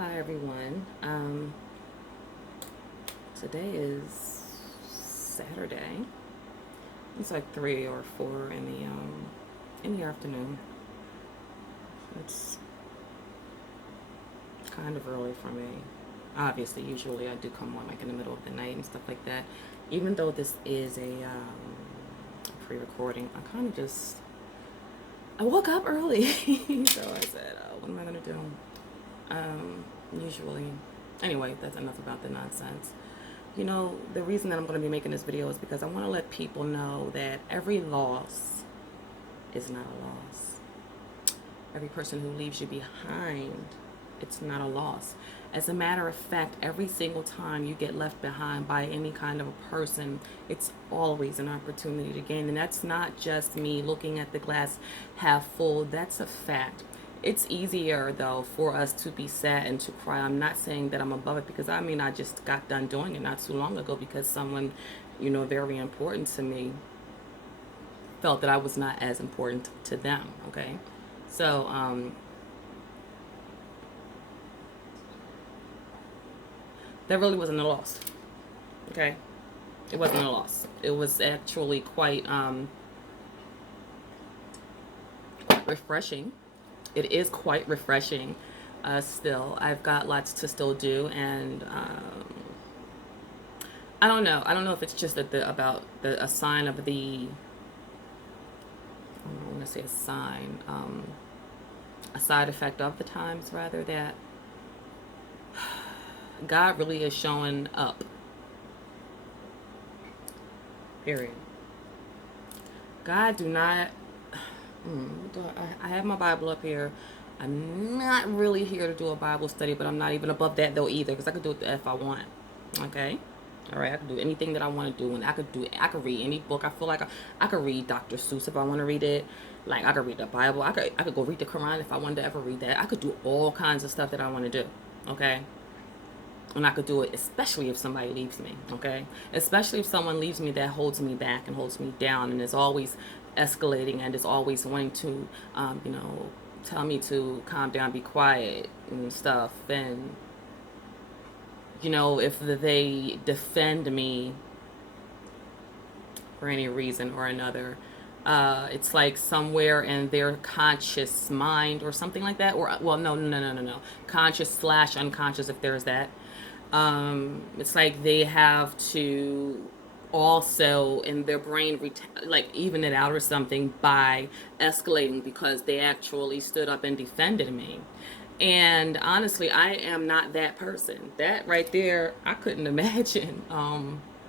Hi everyone. Today is Saturday. It's like 3 or 4 in the afternoon. It's kind of early for me. Obviously, usually I do come on like in the middle of the night and stuff like that. Even though this is a pre-recording, I woke up early, so I said, "What am I gonna do?" Usually, anyway, that's enough about the nonsense. The reason that I'm going to be making this video is because I want to let people know that every loss is not a loss. Every person who leaves you behind, it's not a loss. As a matter of fact, every single time you get left behind by any kind of a person, it's always an opportunity to gain. And that's not just me looking at the glass half full, that's a fact. It's easier though for us to be sad and to cry. I'm not saying that I'm above it, because I just got done doing it not too long ago because someone, very important to me felt that I was not as important to them. Okay. So, that really wasn't a loss. Okay. It wasn't a loss. It was actually quite refreshing. It is quite refreshing. Still, I've got lots to still do, and I don't know. I don't know if it's just about a sign of the. I don't want to say a sign. A side effect of the times, rather, that God really is showing up. Period. God do not. I have my Bible up here. I'm not really here to do a Bible study, but I'm not even above that though either, because I could do it if I want. Okay. All right, I can do anything that I want to do, and I could read any book. I feel like I could read Dr. Seuss if I want to read it. Like, I could read the Bible. I could go read the Quran if I wanted to ever read that. I could do all kinds of stuff that I want to do. Okay. And I could do it, especially if somebody leaves me. Okay. Especially if someone leaves me that holds me back and holds me down and is always escalating and is always wanting to, tell me to calm down, be quiet and stuff. And if they defend me for any reason or another, it's like somewhere in their conscious mind or something like that. Or, well, no. Conscious slash unconscious, if there's that. It's like they have to also in their brain like even it out or something by escalating because they actually stood up and defended me. And honestly, I am not that person. That right there, I couldn't imagine.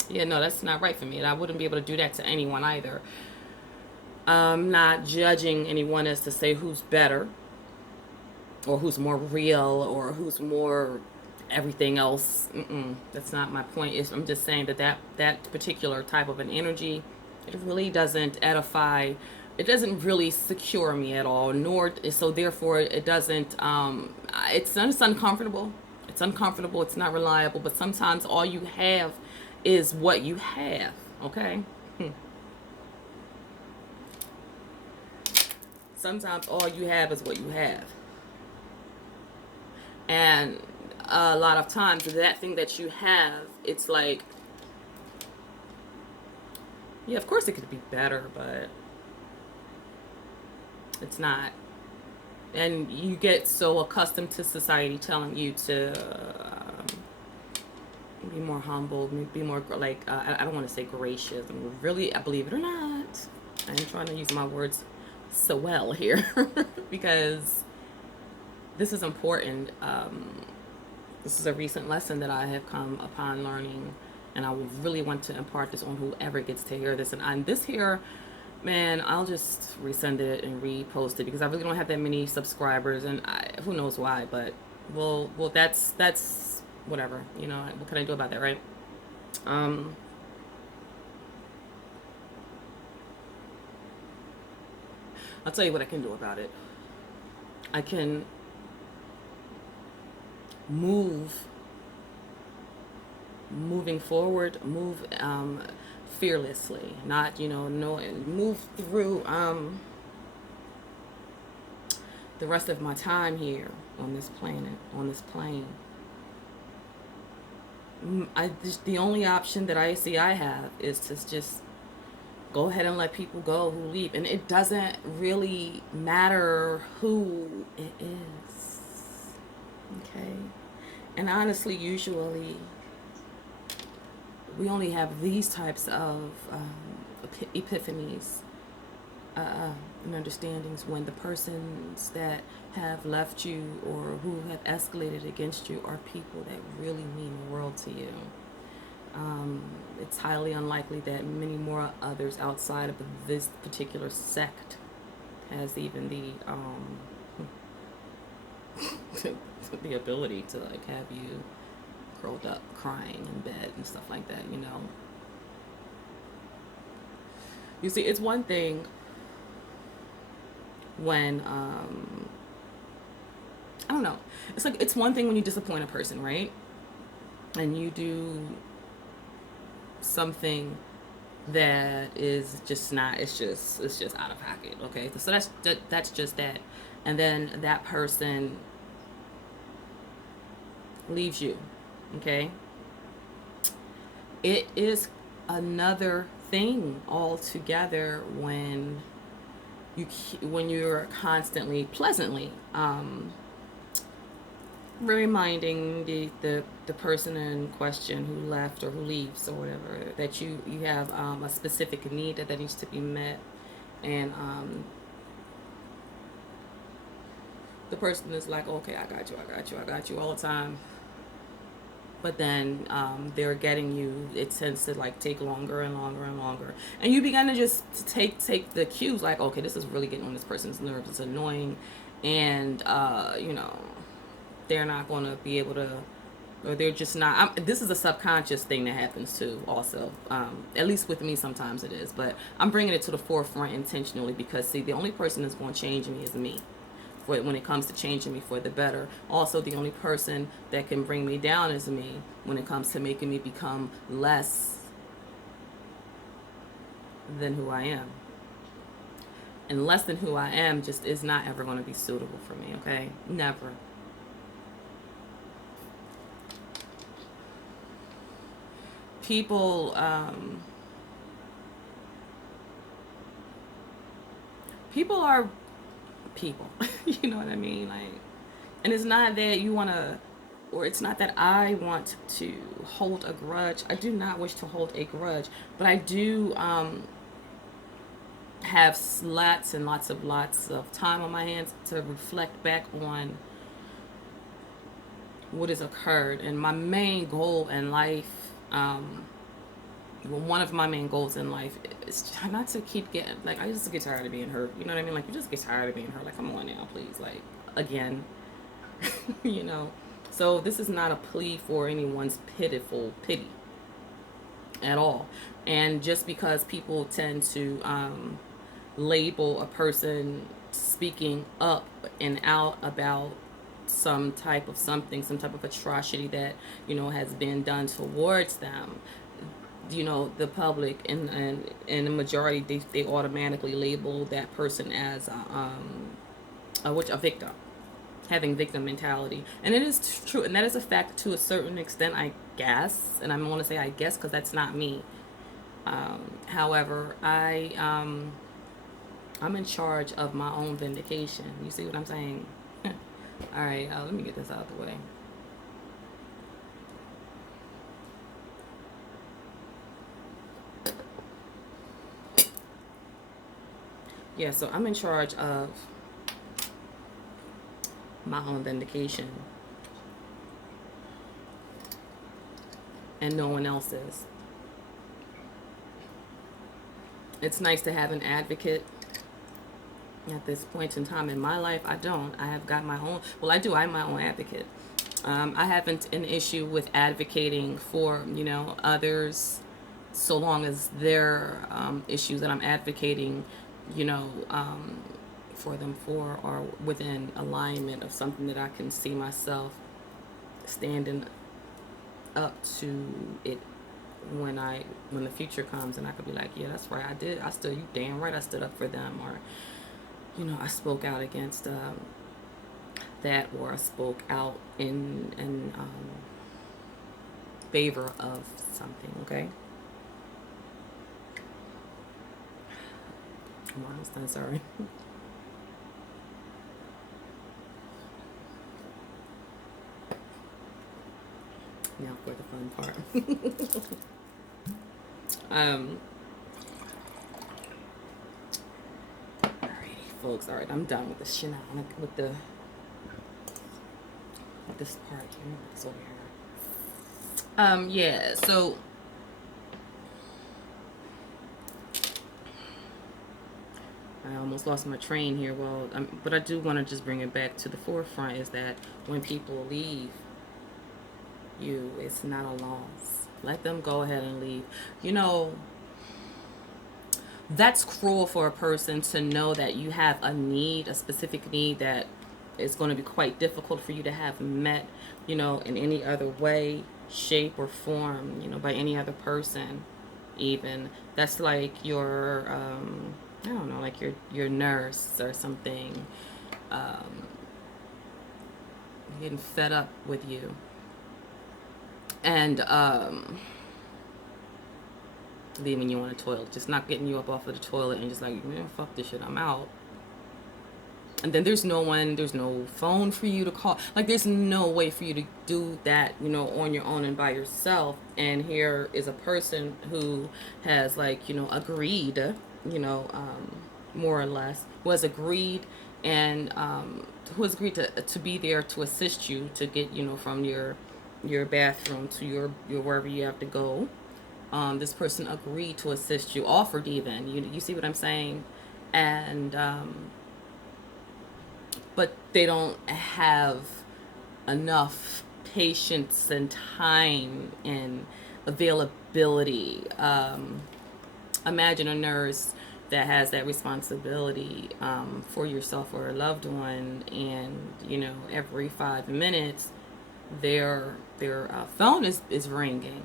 Yeah, no, that's not right for me. And I wouldn't be able to do that to anyone either. I'm not judging anyone as to say who's better or who's more real or who's more everything else. That's not my point. I'm just saying that particular type of an energy, it really doesn't edify. It doesn't really secure me at all. Nor so therefore it doesn't. It's uncomfortable. It's uncomfortable. It's not reliable. But sometimes all you have is what you have. Okay. Sometimes all you have is what you have. And a lot of times that thing that you have, it's like, yeah, of course it could be better, but it's not. And you get so accustomed to society telling you to be more humble, be more like, I don't want to say gracious. I mean, really, believe it or not, I'm trying to use my words so well here because this is important. This is a recent lesson that I have come upon learning, and I would really want to impart this on whoever gets to hear this. And on this here, man, I'll just resend it and repost it because I really don't have that many subscribers, and who knows why. But that's whatever. What can I do about that, right? Um, I'll tell you what I can do about it. I can moving forward, move fearlessly, not no, move through the rest of my time here on this planet, on this plane, the only option that I see I have is to just go ahead and let people go who leave. And it doesn't really matter who it is. Okay? And honestly, usually, we only have these types of epiphanies and understandings when the persons that have left you or who have escalated against you are people that really mean the world to you. It's highly unlikely that many more others outside of this particular sect has even the ability to like have you curled up crying in bed and stuff like that, you know. You see, it's one thing when I don't know. It's like it's one thing when you disappoint a person, right? And you do something that is just not, it's just out of pocket. Okay, so that's just that. And then that person leaves you. Okay, it is another thing altogether when you're constantly pleasantly reminding the person in question who left or who leaves or whatever that you have a specific need that needs to be met, and the person is like, okay, I got you all the time, but then they're getting you, it tends to like take longer and longer and longer, and you begin to just take the cues like, okay, this is really getting on this person's nerves, it's annoying, and you know, they're not going to be able to, or they're just not, this is a subconscious thing that happens too also, at least with me sometimes it is, but I'm bringing it to the forefront intentionally because see, the only person that's going to change me is me, when it comes to changing me for the better. Also, the only person that can bring me down is me when it comes to making me become less than who I am. And less than who I am just is not ever going to be suitable for me, okay? Never. People, people are people. You know what I mean? Like, and it's not that you want to, or it's not that I want to hold a grudge. I do not wish to hold a grudge, but I do have lots of time on my hands to reflect back on what has occurred. And my main goal in life, well, one of my main goals in life is not to keep getting, like, I just get tired of being hurt. You know what I mean? Like, you just get tired of being hurt. Like, come on now, please. Like, again, you know. So this is not a plea for anyone's pitiful pity at all. And just because people tend to label a person speaking up and out about some type of something, some type of atrocity that, you know, has been done towards them, you know, the public and the majority, they automatically label that person as a victim, having victim mentality. And it is true, and that is a fact to a certain extent, I guess, and I want to say I guess because that's not me. However, I'm in charge of my own vindication. You see what I'm saying? All right, let me get this out of the way. Yeah, so I'm in charge of my own vindication, and no one else's. It's nice to have an advocate. At this point in time in my life, I don't. I have got my own. Well, I do. I'm my own advocate. I haven't an issue with advocating for, you know, others, so long as their issues that I'm advocating, you know, for them for are within alignment of something that I can see myself standing up to it when the future comes, and I could be like, yeah, that's right, I stood, you damn right, I stood up for them, or, you know, I spoke out against that, or I spoke out in favor of something. Okay, I'm almost done. Sorry. Now for the fun part. um. Alrighty, folks. All right, I'm done with the shenanigans with the this part here. It's over here. Yeah. So I almost lost my train here. Well, but I do want to just bring it back to the forefront. Is that when people leave you, it's not a loss. Let them go ahead and leave. You know, that's cruel for a person to know that you have a need, a specific need that is going to be quite difficult for you to have met, in any other way, shape, or form, by any other person, even. That's like your, I don't know, like your nurse or something, um, getting fed up with you. And, leaving you on the toilet, just not getting you up off of the toilet and just like, man, fuck this shit, I'm out. And then there's no phone for you to call. Like, there's no way for you to do that, on your own and by yourself. And here is a person who has, like, agreed, more or less, who has agreed and who has agreed to be there to assist you to get, from your bathroom to your wherever you have to go. This person agreed to assist you, offered even. You see what I'm saying? And but they don't have enough patience and time and availability. Imagine a nurse that has that responsibility for yourself or a loved one, and every 5 minutes their phone is ringing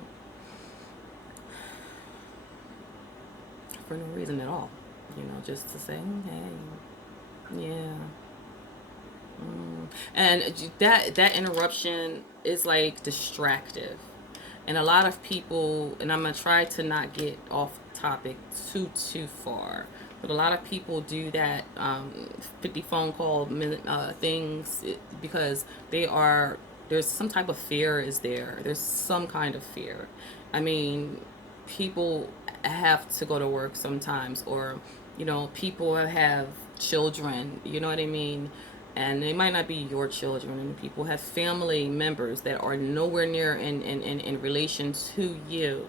for no reason at all. Just to say, hey, yeah. And that interruption is like distractive, and a lot of people, and I'm gonna try to not get off topic too far, but a lot of people do that 50 phone call minute things, because there's some type of fear is there. There's some kind of fear. I mean, people have to go to work sometimes, or people have children, you know what I mean, and they might not be your children, and people have family members that are nowhere near in relation to you,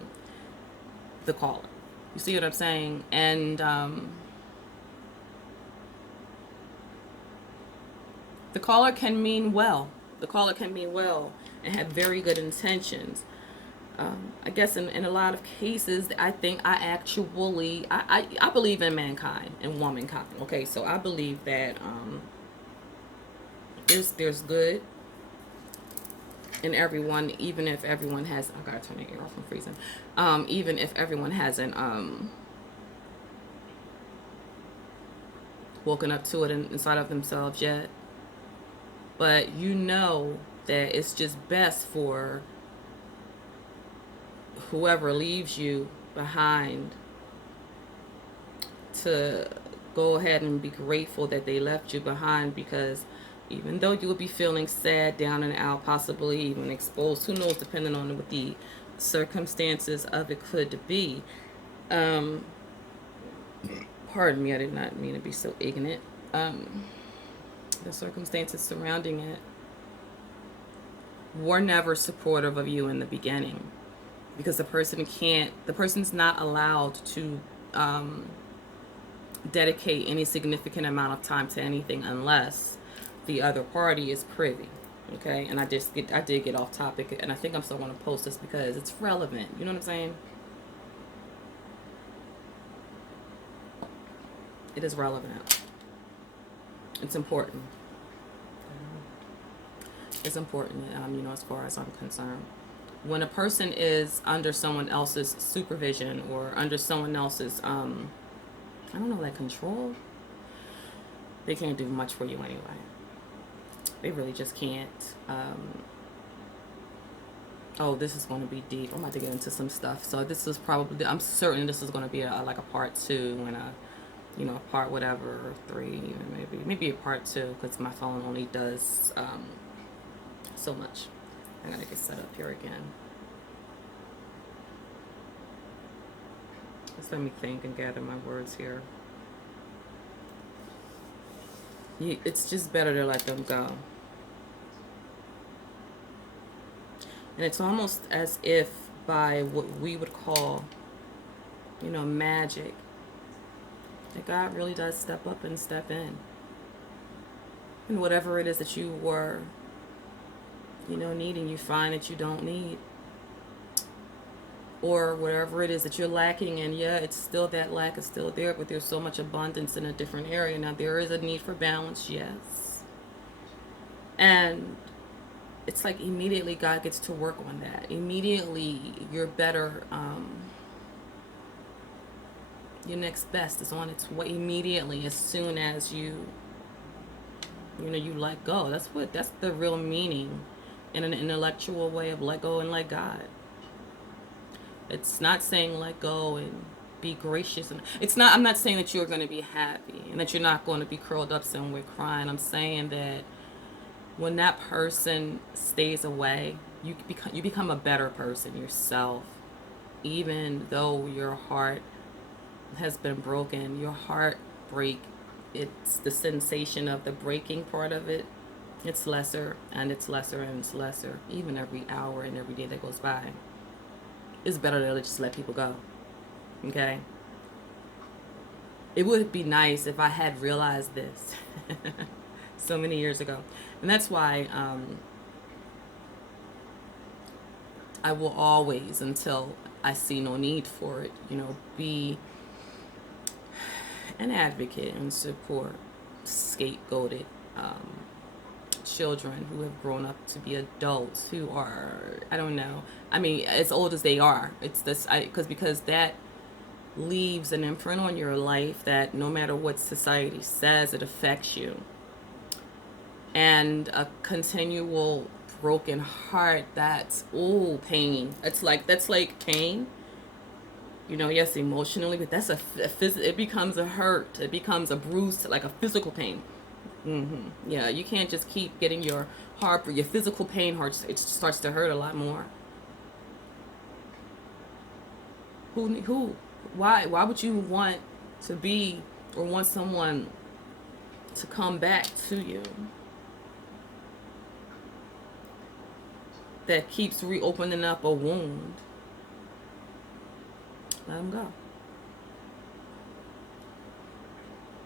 the caller. You see what I'm saying? And the caller can mean well. The caller can mean well and have very good intentions. I guess in a lot of cases, I think I believe in mankind and womankind. Okay, so I believe that there's good in everyone, even if everyone has. I gotta turn the air off, I'm freezing. Even if everyone hasn't woken up to it inside of themselves yet, but that it's just best for whoever leaves you behind to go ahead and be grateful that they left you behind, because even though you will be feeling sad, down and out, possibly even exposed, who knows, depending on what the circumstances of it could be. Pardon me, I did not mean to be so ignorant. The circumstances surrounding it were never supportive of you in the beginning, because the person's not allowed to dedicate any significant amount of time to anything unless the other party is privy. Okay, and I did get off topic, and I think I'm still going to post this because it's relevant. You know what I'm saying? It is relevant. It's important. It's important, as far as I'm concerned. When a person is under someone else's supervision or under someone else's, I don't know, like control, they can't do much for you anyway. They really just can't. Oh, this is going to be deep. I'm about to get into some stuff. So this is probably, I'm certain this is going to be like a part two and a, part whatever, three, maybe a part two, because my phone only does so much. I gotta get set up here again. Just let me think and gather my words here. It's just better to let them go. And it's almost as if by what we would call, magic, that God really does step up and step in. And whatever it is that you were, needing, you find that you don't need. Or whatever it is that you're lacking in, yeah, it's still, that lack is still there, but there's so much abundance in a different area. Now, there is a need for balance, yes. And it's like immediately God gets to work on that. Immediately, you're better. Your next best is on its way. Immediately, as soon as you let go. That's the real meaning in an intellectual way of let go and let God. It's not saying let go and be gracious, and I'm not saying that you're going to be happy and that you're not going to be curled up somewhere crying. I'm saying that when that person stays away, you become a better person yourself. Even though your heart has been broken, your heart break, it's the sensation of the breaking part of it. It's lesser and it's lesser and it's lesser, even every hour and every day that goes by. It's better to just let people go. Okay? It would be nice if I had realized this so many years ago. And that's why I will always, until I see no need for it, be an advocate and support scapegoated children who have grown up to be adults who are, I don't know, I mean, as old as they are. It's this, because that leaves an imprint on your life that no matter what society says, it affects you. And a continual broken heart, that's, ooh, pain. That's like pain. Yes, emotionally, but that's it becomes a hurt. It becomes a bruise, like a physical pain. Yeah, you can't just keep getting your your physical pain hurts. It starts to hurt a lot more. Why would you want to be, or want someone to come back to you that keeps reopening up a wound? Let them go.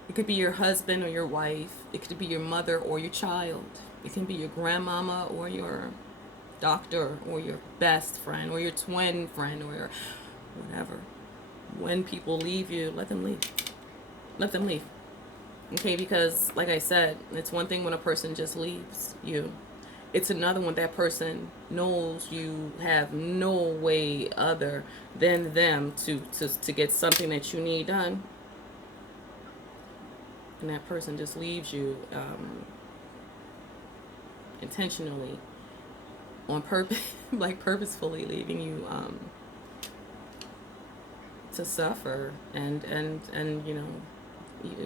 It could be your husband or your wife. It could be your mother or your child. It can be your grandmama or your doctor or your best friend or your twin friend or your whatever. When people leave you, let them leave. Let them leave. Okay, because like I said, it's one thing when a person just leaves you. It's another when that person knows you have no way other than them to get something that you need done. And that person just leaves you intentionally, on purpose, like purposefully leaving you to suffer. And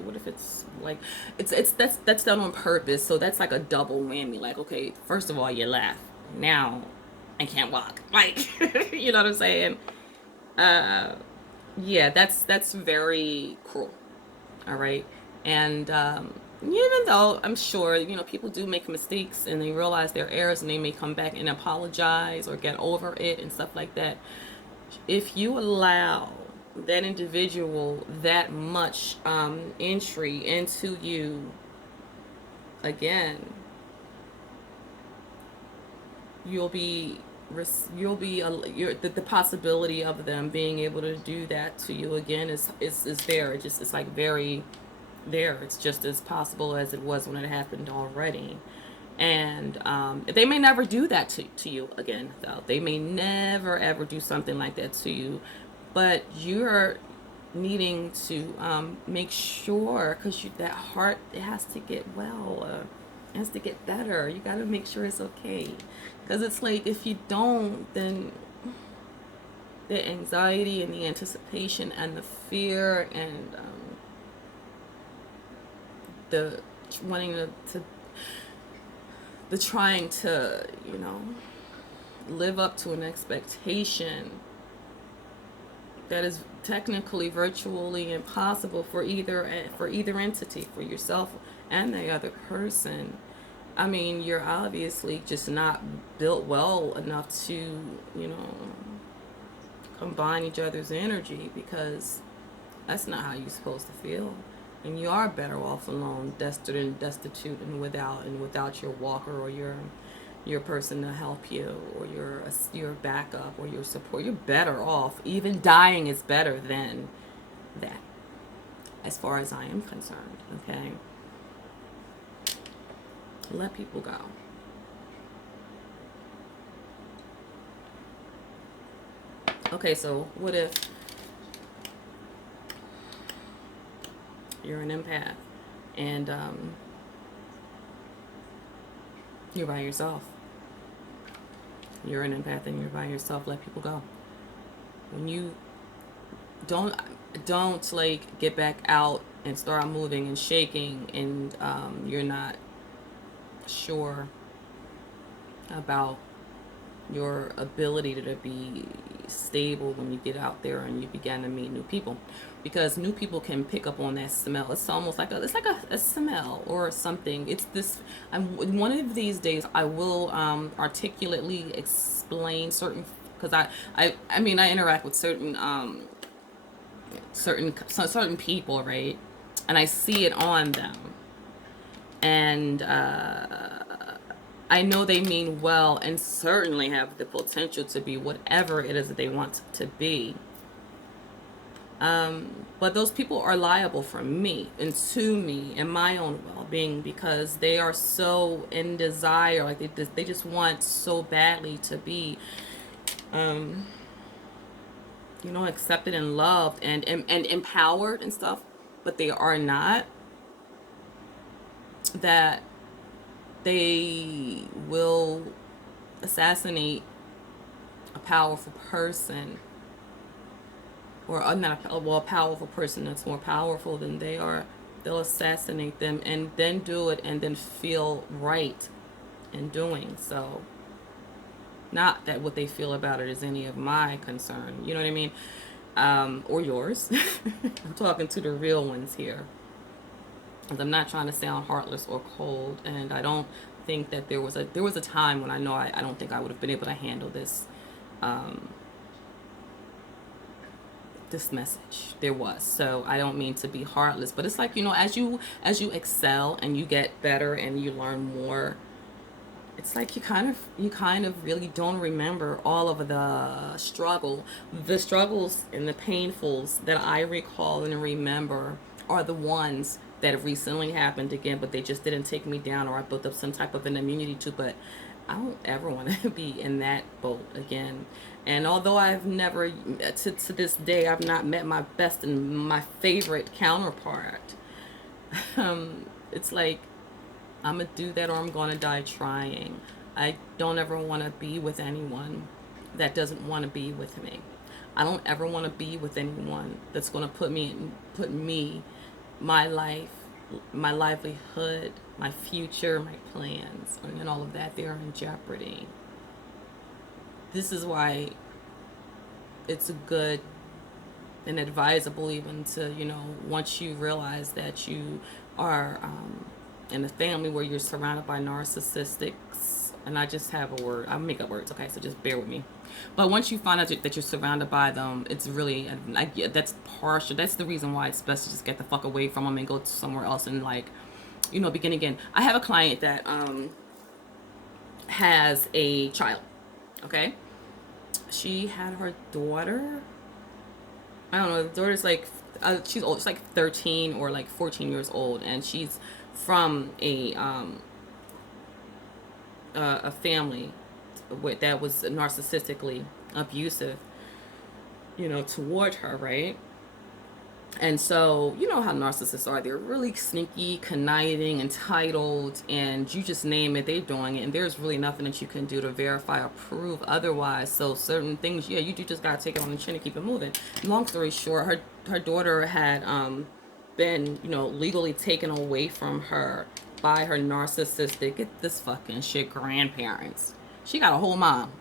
what if it's like that's done on purpose? So that's like a double whammy. Like, okay, first of all, you laugh. Now I can't walk. Like, you know what I'm saying? Yeah, that's very cruel. All right. And even though I'm sure, people do make mistakes and they realize their errors and they may come back and apologize or get over it and stuff like that. If you allow that individual that much entry into you again, you'll be the possibility of them being able to do that to you again is there. It's like very there. It's just as possible as it was when it happened already. And they may never do that to you again, though. They may never ever do something like that to you, but you're needing to make sure, because that heart, it has to get well. It has to get better. You got to make sure it's okay. Because it's like, if you don't, then the anxiety and the anticipation and the fear and the wanting to the trying to, live up to an expectation that is technically virtually impossible for either entity, for yourself and the other person. I mean, you're obviously just not built well enough to, combine each other's energy, because that's not how you're supposed to feel. And you are better off alone, destitute, and without your walker or your person to help you, or your backup or your support. You're better off. Even dying is better than that, as far as I am concerned. Okay, let people go. Okay, so what if you're an empath and you're by yourself? You're an empath and you're by yourself. Let people go. When you don't like get back out and start moving and shaking, and you're not sure about your ability to be stable when you get out there and you begin to meet new people, because new people can pick up on that smell. It's almost like a smell or something. It's this. One of these days I will articulately explain certain, because I mean, I interact with certain people, right? And I see it on them, and I know they mean well and certainly have the potential to be whatever it is that they want to be. But those people are liable for me and to me and my own well-being, because they are so in desire, like they just want so badly to be, accepted and loved and empowered and stuff, but they are not. That they will assassinate a powerful person, or a powerful person that's more powerful than they are. They'll assassinate them and then do it and then feel right in doing so. Not that what they feel about it is any of my concern. You know what I mean? Or yours. I'm talking to the real ones here. Because I'm not trying to sound heartless or cold, and I don't think that there was a time when I don't think I would have been able to handle this this message. There was. So I don't mean to be heartless, but it's like, as you excel and you get better and you learn more, it's like you kind of really don't remember all of the struggles and the painfuls that I recall and remember are the ones that have recently happened again, but they just didn't take me down, or I built up some type of an immunity to. But I don't ever want to be in that boat again. And although I've never, to this day, I've not met my best and my favorite counterpart, it's like, I'm going to do that or I'm going to die trying. I don't ever want to be with anyone that doesn't want to be with me. I don't ever want to be with anyone that's going to put me, my life, my livelihood, my future, my plans, and all of that, they're in jeopardy. This is why it's good and advisable even to, once you realize that you are in a family where you're surrounded by narcissists, and I just have a word, I make up words, okay, so just bear with me. But once you find out that you're surrounded by them, it's really, that's partial. That's the reason why it's best to just get the fuck away from them and go to somewhere else and begin again. I have a client that has a child, okay? She had her daughter, I don't know, the daughter's like, she's old, she's like 13 or like 14 years old, and she's from a family that was narcissistically abusive, toward her, right? And so, you know how narcissists are. They're really sneaky, conniving, entitled, and you just name it, they're doing it. And there's really nothing that you can do to verify or prove otherwise. So certain things, yeah, you do just gotta take it on the chin and keep it moving. Long story short, her daughter had been, you know, legally taken away from her by her narcissistic, get this fucking shit, grandparents. She got a whole mom.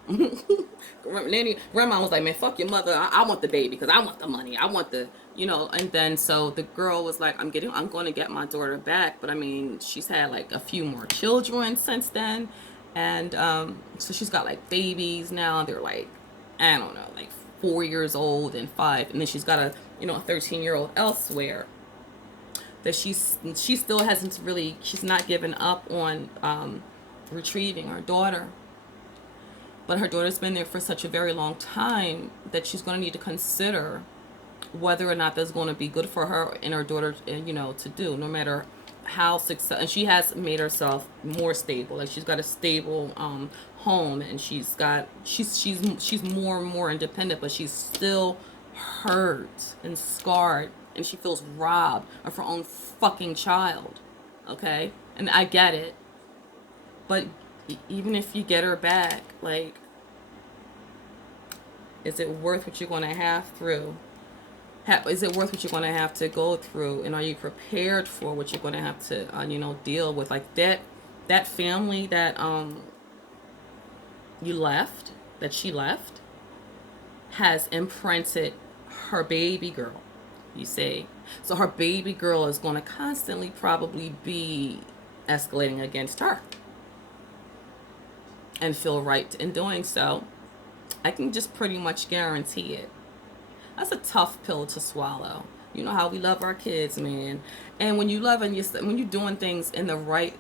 Nanny, grandma was like, man, fuck your mother. I want the baby because I want the money. I want the, you know. And then so the girl was like, I'm going to get my daughter back. But I mean, she's had like a few more children since then, and so she's got like babies now. They're like, I don't know, like 4 years old and 5, and then she's got a, you know, a 13-year-old elsewhere. That she still hasn't really, she's not given up on retrieving her daughter, but her daughter's been there for such a very long time that she's going to need to consider whether or not that's going to be good for her and her daughter, you know, to do, no matter how success. And she has made herself more stable. Like she's got a stable home, and she's more and more independent, but she's still hurt and scarred, and she feels robbed of her own fucking child. Okay, and I get it, but even if you get her back, like, is it worth what you're going to have through? Is it worth what you're going to have to go through? And are you prepared for what you're going to have to, you know, deal with? Like that family that you left, that she left, has imprinted her baby girl. You see, so her baby girl is going to constantly probably be escalating against her and feel right in doing so. I can just pretty much guarantee it. That's a tough pill to swallow. You know how we love our kids, man. And when you love and when you're doing things in the right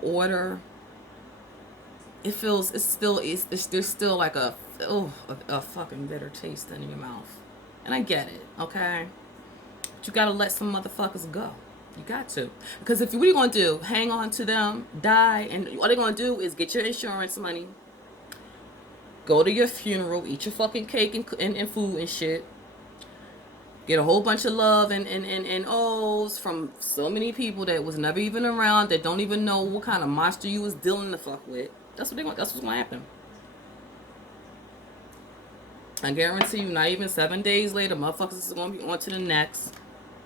order, it feels, there's still like a fucking bitter taste in your mouth. And I get it, okay? But you gotta let some motherfuckers go. You got to. Because if what are you gonna do? Hang on to them, die, and all they're gonna do is get your insurance money, go to your funeral, eat your fucking cake and food and shit, get a whole bunch of love and ohs from so many people that was never even around, that don't even know what kind of monster you was dealing the fuck with. That's what's gonna happen. I guarantee you, not even 7 days later, motherfuckers is gonna be on to the next.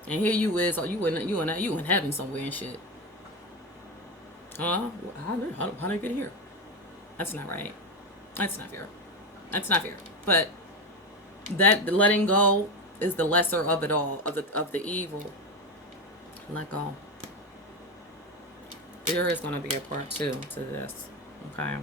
And here you is, oh, you in heaven somewhere and shit. How did I get here? That's not right. That's not fair. That's not fair. But that letting go is the lesser of it all, of the evil. Let go. There is going to be a part 2 to this. Okay.